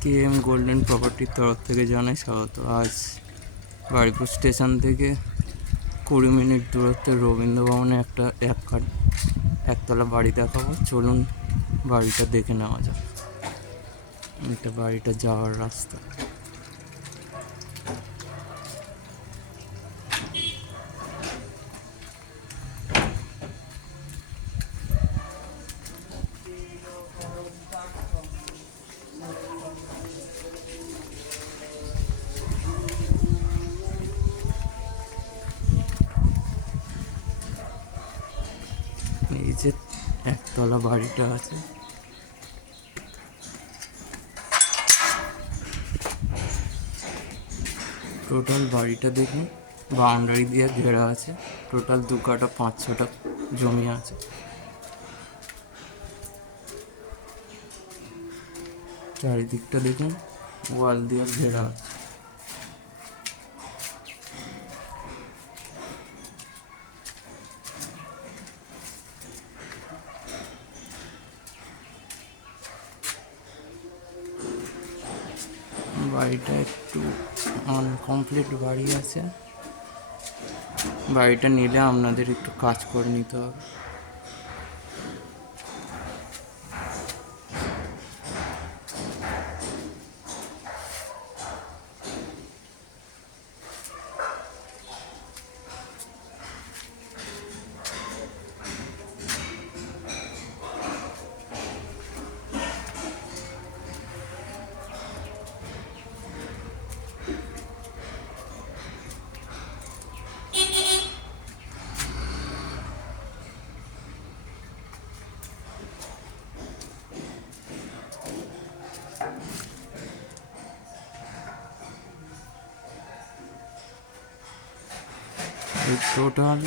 K M golden প্রপার্টির তরফ থেকে জানাই স্বাগত। আজ বাড়িপুর স্টেশন থেকে কুড়ি মিনিট দূরত্বে রবীন্দ্র ভবনে একটা এক কাঠ একতলা বাড়ি দেখাবো। চলুন বাড়িটা দেখে নেওয়া যাক। এটা বাড়িটা যাওয়ার রাস্তা। এই যে একতলা বাড়িটা আছে। টোটাল বাড়িটা দেখুন বাউন্ডারি দিয়ে ঘেরা আছে। টোটাল দু কাটা পাঁচ ছটা জমি আছে। চারিদিকটা দেখুন ওয়াল দিয়ে ঘেরা আছে। বাড়িটা একটু আনকমপ্লিট বাড়ি আছে। বাড়িটা নিলে আপনাদের একটু কাজ করে নিতে হবে। টোটাল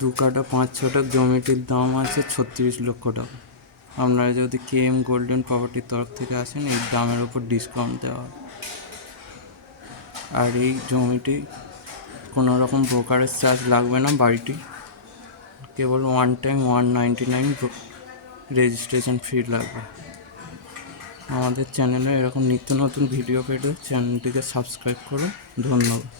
দু কাটা পাঁচ ছটা জমিটির দাম আছে ছত্রিশ লক্ষ টাকা। আপনারা যদি কে এম গোল্ডেন প্রপার্টির তরফ থেকে আসেন, এই দামের উপর ডিসকাউন্ট দেওয়া আর এই জমিটি কোনো রকম ব্রোকারেজ চার্জ লাগবে না বাড়িটি। কেবল one time one ninety nine registration fee লাগবে। আমাদের চ্যানেলে এরকম নিত্য নতুন ভিডিও পেতে চ্যানেলটিকে সাবস্ক্রাইব করুন। ধন্যবাদ।